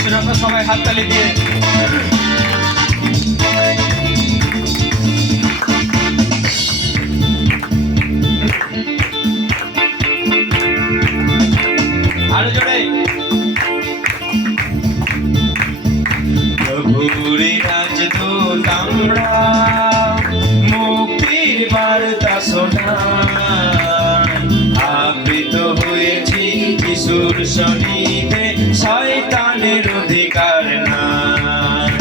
আসুন আমরা সবাই হাততালি দিয়ে আরো জোরে। প্রভুর রাজদূত আমরা, মুক্তির বার্তা শোনাই, আবৃত হয়েছি যিশুর শরীরে, শয়তানের অধিকার নাই।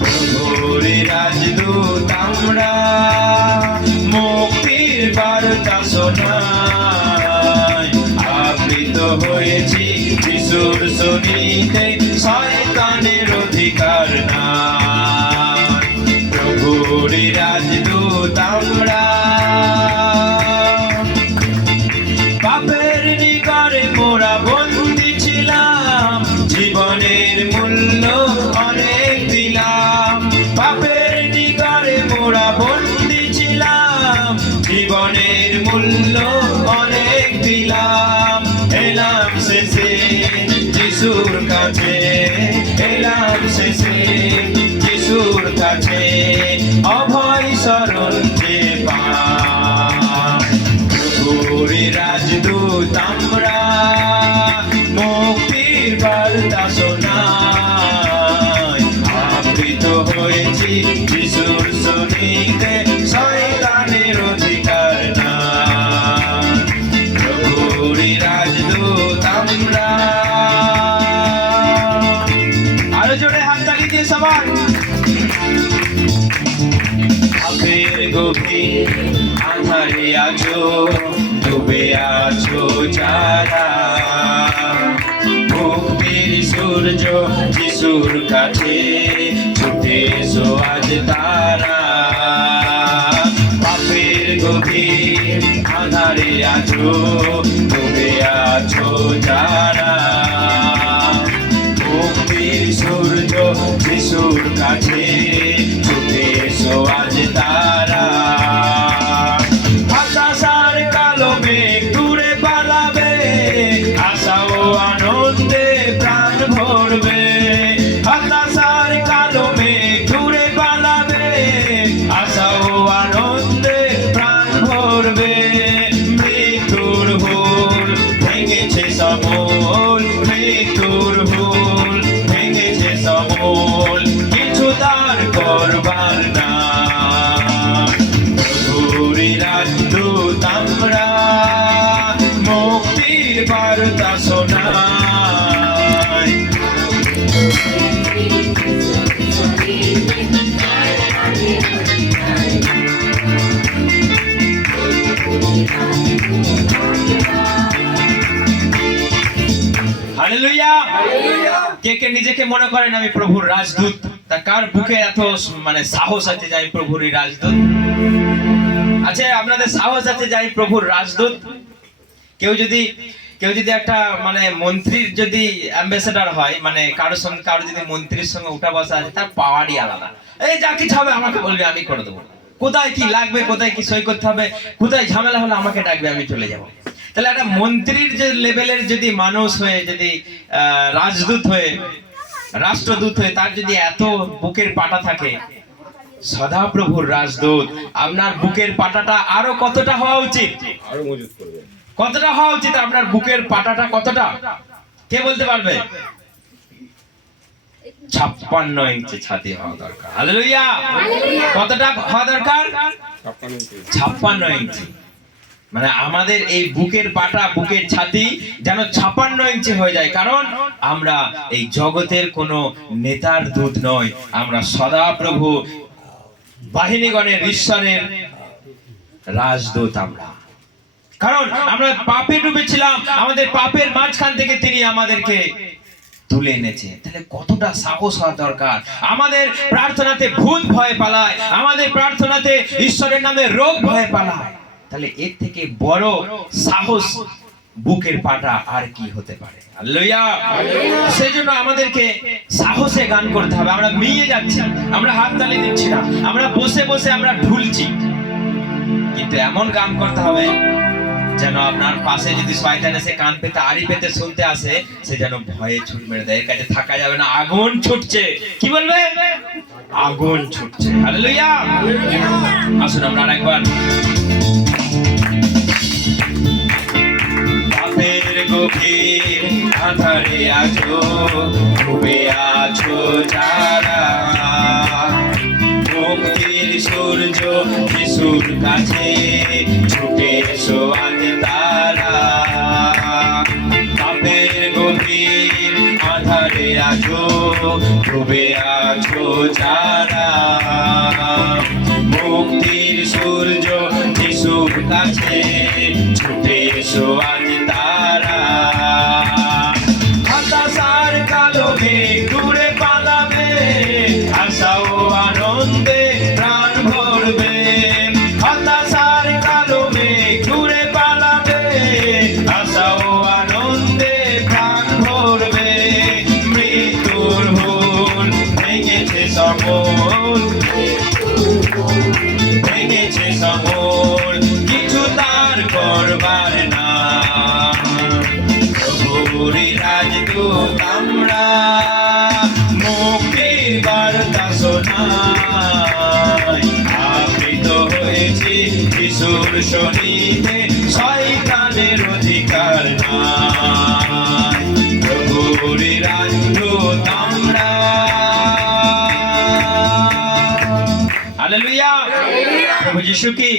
প্রভুর রাজদূত আমরা, মুক্তির বার্তা শোনাই, আবৃত হয়েছি যিশুর শরীরে, শয়তানের অধিকার নাই। প্রভুর রাজদূত আমরা, পাপের নিগড়ে মোরা বন্দী ছিলাম, জীবনের মূল্য অনেক দিলাম। পাপের নিগড়ে মোরা বন্দী ছিলাম, জীবনের মূল্য অনেক দিলাম। এলাম শেষে যিশুর কাছে, এলাম শেষে যিশুর কাছে, অভয় শরণ যে পাই। প্রভুর রাজদূত আমরা, মুক্তির বার্তা শোনাই, আবৃত হয়েছি যিশুর শরীরে, শয়তানের অধিকার নাই। প্রভুর রাজদূত আমরা। আরো জোরে হাততালি দিয়ে সবাই। পাপের গভীর আঁধারে আছো, ডুবে আছো যারা, মুক্তির সূর্য যিশুর কাছে, ছুটে এসো আজ তারা। পাপের গভীর আঁধারে আছো, ডুবে আছো যারা, মুক্তির সূর্য যিশুর কাছে, ছুটে এসো আজ তারা। হতাশার কালো মেঘ দূরে পালাবে, আশা ও আনন্দে প্রাণ ভরবে। হতাশার কালো মেঘ দূরে পালাবে, আশা ও আনন্দে প্রাণ ভরবে। মৃত্যুর হুল ভেঙেছে সমল, মৃত্যুর হুল ভেঙেছে সমল, কিছু তার করবার না। প্রভুর রাজদূত আমরা, মুক্তির বার্তা শোনাই। হালেলুয়া। কে কে নিজেকে মনে করেন আমি প্রভুর রাজদূত? তা কার বুকে এত সাহস আছে যে আমি প্রভুর রাজদূত? আচ্ছা, আপনাদের সাহস আছে যে আমি প্রভুর রাজদূত? কেউ যদি একটা মন্ত্রীর যদি অ্যাম্বাসেডর হয়, কারো যদি মন্ত্রীর সঙ্গে উঠা বসা আছে, তার পাওয়ারই আলাদা। এই যা কিছু হবে আমাকে বলবে, আমি করে দেবো। কোথায় কি লাগবে, কোথায় কি সই করতে হবে, কোথায় ঝামেলা হলে আমাকে ডাকবে, আমি চলে যাবো। তাহলে একটা মন্ত্রীর যে লেভেলের যদি মানুষ হয়ে, যদি রাজদূত হয়ে, রাষ্ট্রদূত হয়ে, তার যদি এত বুকের পাটা থাকে, সদাপ্রভুর রাজদূত, আপনার বুকের পাটাটা আরো কতটা হওয়া উচিত? আরো মজবুত করবে। কতটা হওয়া উচিত আপনার বুকের পাটাটা? কতটা কে বলতে পারবে? 56 ইঞ্চি ছাতি হওয়া দরকার। হালেলুয়া। কতটা হওয়া দরকার? 56 ইঞ্চি। আমাদের এই বুকের পাটা, বুকের ছাতি যেন 56 ইঞ্চি হয়ে যায়। কারণ আমরা এই জগতের কোনো নেতার দূত নয়, আমরা সদাপ্রভু বাহিনীগণের, ঈশ্বরের রাজদূত আমরা। কারণ আমরা পাপে ডুবেছিলাম, আমাদের পাপের মাঝখান থেকে তিনি আমাদেরকে তুলে এনেছে। তাহলে কতটা সাহস হওয়া দরকার। আমাদের প্রার্থনাতে ভূত ভয় পালায়, আমাদের প্রার্থনাতে ঈশ্বরের নামে রোগ ভয় পালায়। তাহলে এর থেকে বড় সাহস বুকের পাটা আর কি হতে পারে? হালেলুয়া। সেজন্য আমাদেরকে সাহসে গান করতে হবে। আমরা মিয়ে যাচ্ছি, আমরা হাততালি দিচ্ছি না, আমরা বসে বসে আমরা ঢুলছি, কিন্তু এমন গান করতে হবে যেন আপনার পাশে যদি শয়তান এসে কান পেতে আড়ি পেতে শুনতে আসে, সে যেন ভয়ে ছুট মেরে দেয়, এর কাছে থাকা যাবে না, আগুন ছুটছে। কি বলবে? আগুন ছুটছে। হালেলুয়া। আসুন আমরা আরেকবার। পাপের গভীর আধারে আছো, ডুবে আছো যারা, মুক্তির সূর্য যিশুর কাছে ছুটে এসো আজ তারা। পাপের গভীর আধারে আছো, ডুবে আছো যারা, মুক্তির সূর্য যিশুর কাছে ছুটে এসো আজ তারা। হতাশার কালো মেঘ দূরে পালাবে, আশা ও আনন্দে প্রাণ ভরবে। হতাশার কালো মেঘ দূরে পালাবে, আশা ও আনন্দে প্রাণ ভরবে। মৃত্যুর ভুল ভেঙেছে সকল, ভেঙেছে সকল, কিছু তার করবার না। প্রভুরই রাজদূত আমরা, মুক্তির বার্তা শোনাই। আবৃত হয়েছি যিশুর শরীরে, শয়তানের অধিকার নাই। প্রভুরই রাজদূত আমরা। হালেলুয়া। প্রভু যিশু কি